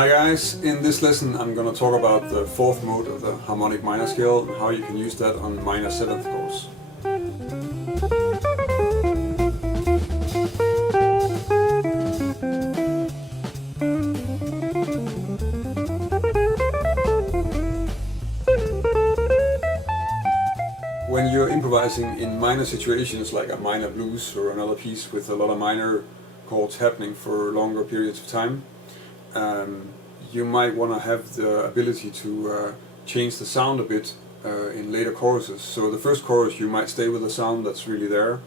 Hi guys, in this lesson I'm going to talk about the fourth mode of the harmonic minor scale and how you can use that on minor seventh chords. When you're improvising in minor situations like a minor blues or another piece with a lot of minor chords happening for longer periods of time, you might want to have the ability to change the sound a bit in later choruses. So the first chorus you might stay with a sound that's really there,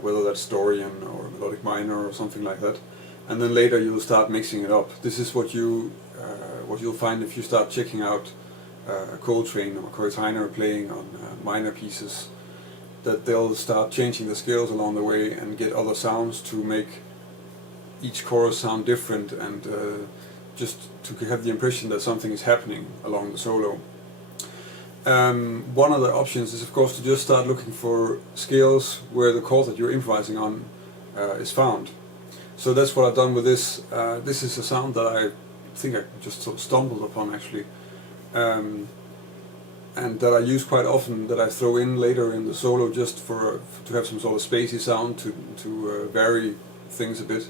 whether that's Dorian or melodic minor or something like that, and then later you'll start mixing it up. This is what you'll find if you start checking out Coltrane or Cortiner playing on minor pieces, that they'll start changing the scales along the way and get other sounds to make each chorus sound different and just to have the impression that something is happening along the solo. One of the options is of course to just start looking for scales where the chord that you're improvising on is found. So that's what I've done with this. This is a sound that I think I just sort of stumbled upon actually, and that I use quite often, that I throw in later in the solo just to have some sort of spacey sound to vary things a bit.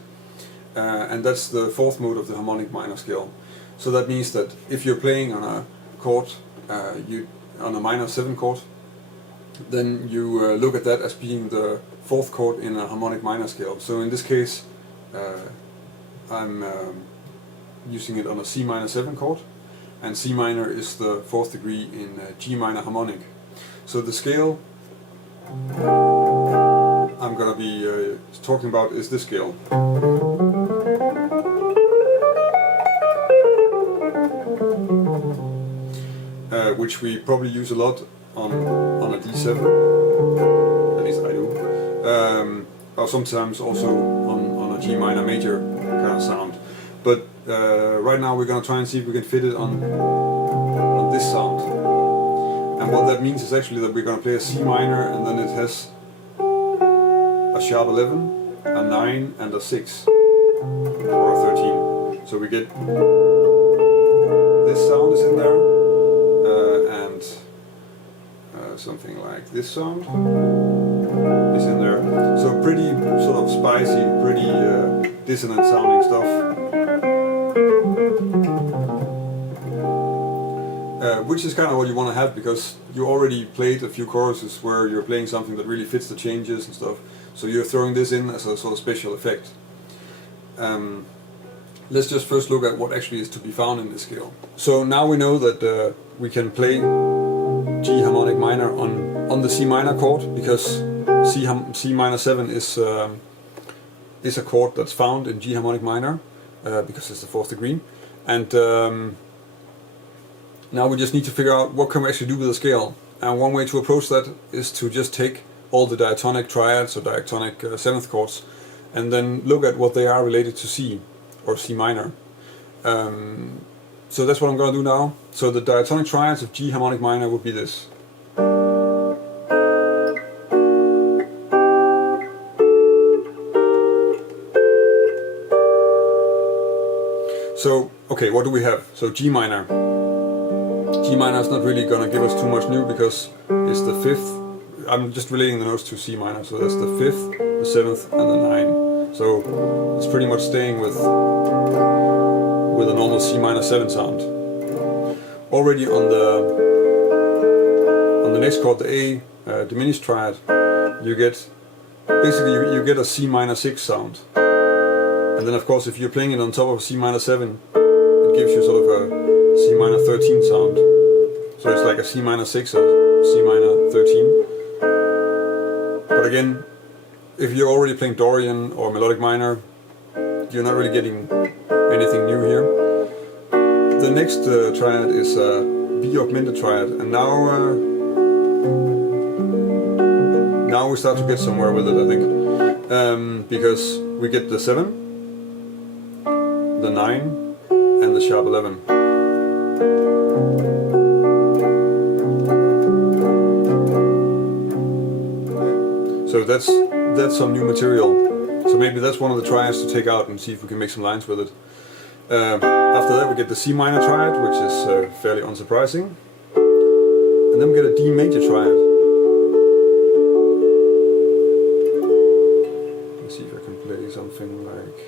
And that's the fourth mode of the harmonic minor scale. So that means that if you're playing on a chord, on a minor 7 chord, then you look at that as being the fourth chord in a harmonic minor scale. So in this case, I'm using it on a C minor 7 chord, and C minor is the fourth degree in G minor harmonic. So the scale I'm going to be talking about is this scale. Which we probably use a lot on a D7, at least I do, or sometimes also on a G minor major kind of sound. But right now we're going to try and see if we can fit it on this sound. And what that means is actually that we're going to play a C minor, and then it has a sharp 11, a 9 and a 6, or a 13. So we get this sound is in there, and something like this sound is in there. So pretty sort of spicy, pretty dissonant sounding stuff. Which is kind of what you want to have, because you already played a few choruses where you're playing something that really fits the changes and stuff. So you're throwing this in as a sort of special effect. Let's just first look at what actually is to be found in this scale. So now we know that we can play G harmonic minor on the C minor chord, because C minor 7 is a chord that's found in G harmonic minor, because it's the fourth degree. And now we just need to figure out what can we actually do with the scale. And one way to approach that is to just take all the diatonic triads or diatonic seventh chords and then look at what they are related to C or C minor. So that's what I'm going to do now. So the diatonic triads of G harmonic minor would be this. So, okay, what do we have? So G minor. G minor is not really going to give us too much new because it's the fifth. I'm just relating the notes to C minor, so that's the fifth, the seventh and the 9. So it's pretty much staying with a normal C minor 7 sound. Already on the next chord, the A diminished triad, you get basically you get a C minor 6 sound. And then of course if you're playing it on top of C minor 7, it gives you sort of a C minor 13 sound. So it's like a C minor 6 or C minor 13. But again, if you're already playing Dorian or melodic minor, you're not really getting anything new here. The next triad is a B augmented triad, and now we start to get somewhere with it, I think, because we get the 7, the 9 and the sharp 11. So that's some new material. So maybe that's one of the triads to take out and see if we can make some lines with it. After that we get the C minor triad, which is fairly unsurprising. And then we get a D major triad. Let's see if I can play something like...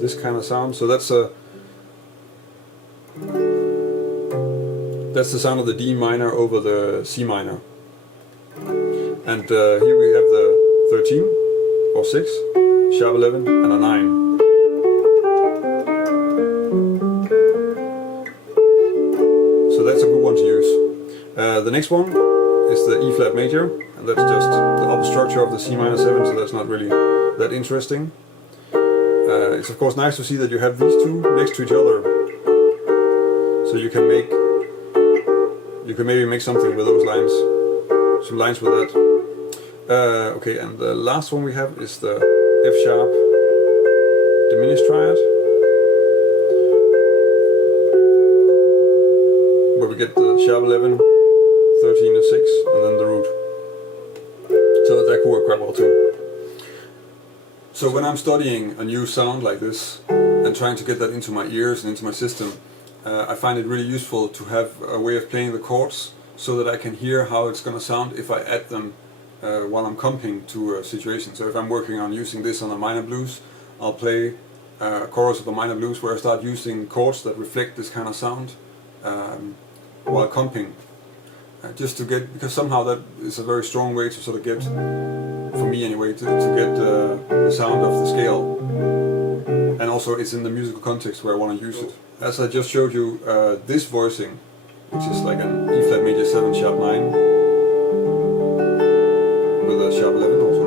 this kind of sound. So that's the sound of the D minor over the C minor. And here we have the 13 or 6, sharp 11 and a 9. So that's a good one to use. The next one is the E flat major, and that's just the upper structure of the C minor 7, so that's not really that interesting. It's of course nice to see that you have these two next to each other, so you can maybe make something with those lines, some lines with that. Okay, and the last one we have is the F sharp diminished triad, where we get the sharp 11, 13 and 6, and then the root. So that could work quite well too. So when I'm studying a new sound like this and trying to get that into my ears and into my system, I find it really useful to have a way of playing the chords so that I can hear how it's going to sound if I add them while I'm comping to a situation. So if I'm working on using this on a minor blues, I'll play a chorus of a minor blues where I start using chords that reflect this kind of sound while comping. Just to get, because somehow that is a very strong way to sort of get, for me anyway, to get the sound of the scale. And also it's in the musical context where I want to use it. As I just showed you, this voicing, which is like an E flat major 7 sharp 9 with a sharp 11 also,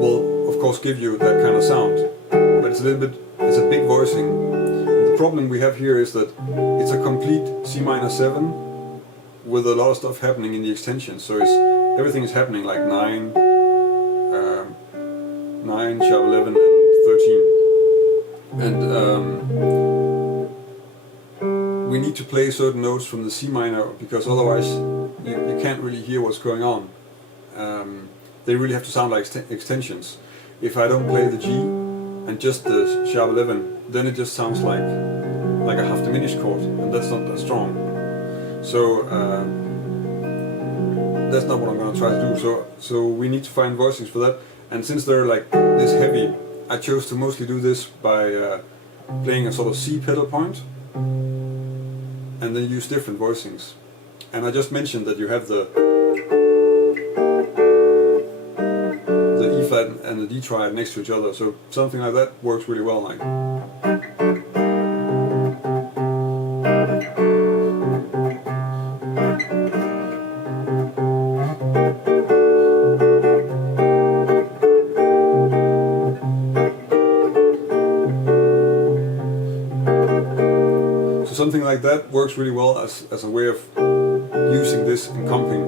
will of course give you that kind of sound. But it's a big voicing. And the problem we have here is that it's a complete C minor 7 with a lot of stuff happening in the extension. So everything is happening like 9, 9, sharp 11 and 13. And we need to play certain notes from the C minor, because otherwise you can't really hear what's going on. They really have to sound like extensions. If I don't play the G and just the sharp 11, then it just sounds like a half diminished chord, and that's not that strong. So that's not what I'm going to try to do. So we need to find voicings for that. And since they're like this heavy, I chose to mostly do this by playing a sort of C pedal point, and then use different voicings. And I just mentioned that you have the E flat and the D triad next to each other. So something like that works really well. Like. Something like that works really well as a way of using this in comping.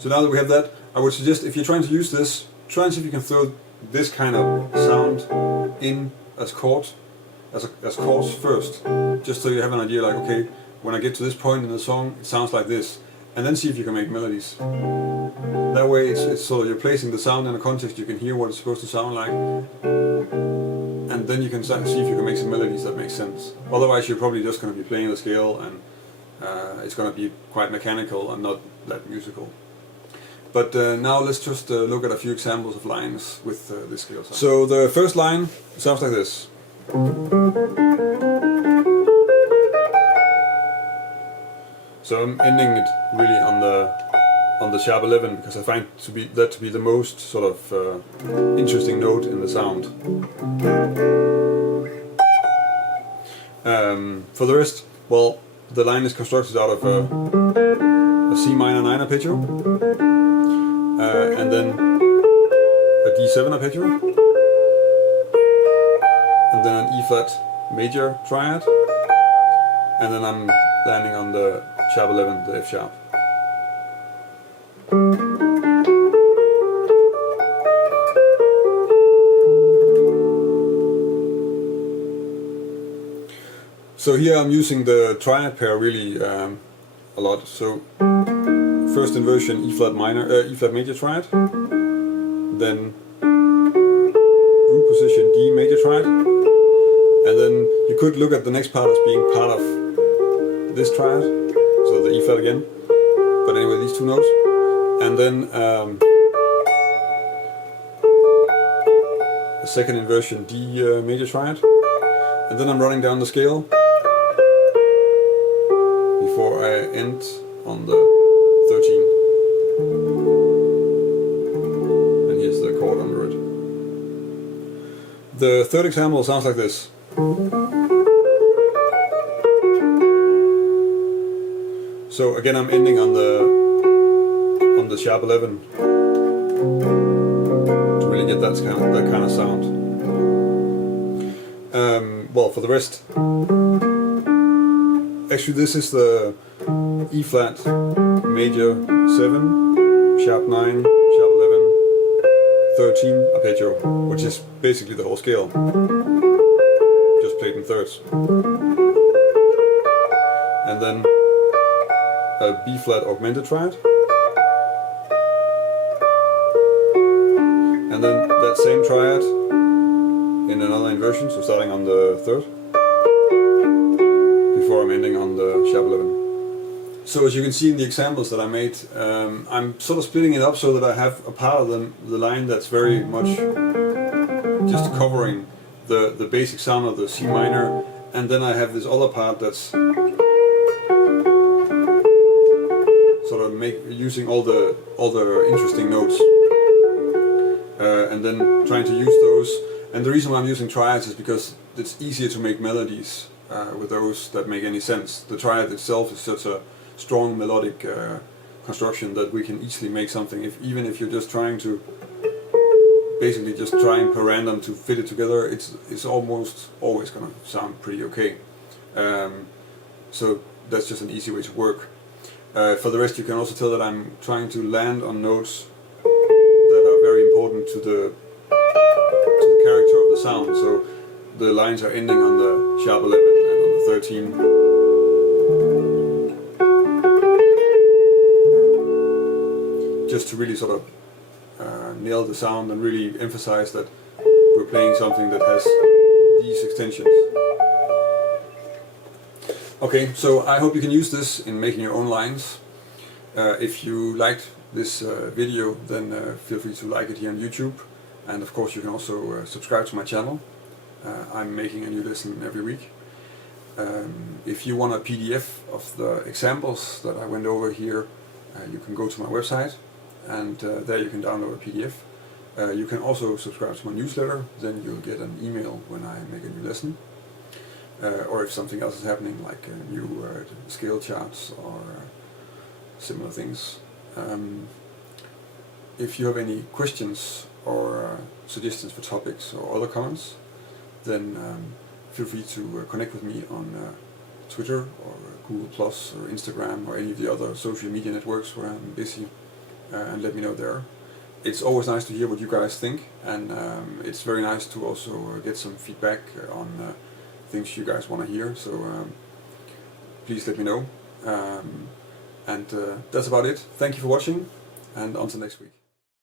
So now that we have that, I would suggest if you're trying to use this, try and see if you can throw this kind of sound in as chords, as chords first, just so you have an idea like, okay, when I get to this point in the song, it sounds like this, and then see if you can make melodies. That way it's so you're placing the sound in a context, you can hear what it's supposed to sound like, and then you can see if you can make some melodies that make sense. Otherwise you're probably just going to be playing the scale, and it's going to be quite mechanical and not that musical. But now let's just look at a few examples of lines with this scale sound. So the first line sounds like this. So I'm ending it really on the sharp 11 because I find that to be the most sort of interesting note in the sound. For the rest, well, the line is constructed out of a C minor 9 arpeggio, and then a D7 arpeggio, and then an E flat major triad, and then I'm landing on the sharp 11, the F sharp. So here I'm using the triad pair really a lot. So first inversion E flat minor, E flat major triad, then root position D major triad, and then you could look at the next part as being part of this triad, so the E flat again, but anyway these two notes, and then a second inversion D major triad, and then I'm running down the scale before I end on the 13. And here's the chord under it. The third example sounds like this. So again I'm ending on the sharp 11 to really get that kind of sound. Well, for the rest, actually this is the E flat major 7, sharp 9, sharp 11, 13 arpeggio, which is basically the whole scale, just played in thirds. And then a B flat augmented triad, and then that same triad in another inversion, so starting on the third, before I'm ending on the sharp 11. So as you can see in the examples that I made, I'm sort of splitting it up so that I have a part of the line that's very much just covering the basic sound of the C minor, and then I have this other part that's sort of using all the interesting notes, and then trying to use those. And the reason why I'm using triads is because it's easier to make melodies with those that make any sense. The triad itself is such a strong melodic construction that we can easily make something, even if you're just trying to basically just trying per random to fit it together, it's almost always going to sound pretty okay. So that's just an easy way to work. For the rest, you can also tell that I'm trying to land on notes that are very important to the character of the sound. So the lines are ending on the sharp 11 and on the 13. Just to really sort of nail the sound and really emphasize that we're playing something that has these extensions. Okay, so I hope you can use this in making your own lines. If you liked this video, then feel free to like it here on YouTube, and of course you can also subscribe to my channel. I'm making a new lesson every week. If you want a PDF of the examples that I went over here, you can go to my website, and there you can download a PDF. You can also subscribe to my newsletter, then you'll get an email when I make a new lesson. Or if something else is happening, like new scale charts or similar things. If you have any questions or suggestions for topics or other comments, then feel free to connect with me on Twitter or Google Plus or Instagram or any of the other social media networks where I'm busy, and let me know there. It's always nice to hear what you guys think, and it's very nice to also get some feedback on things you guys want to hear, so please let me know. And that's about it. Thank you for watching, and until next week.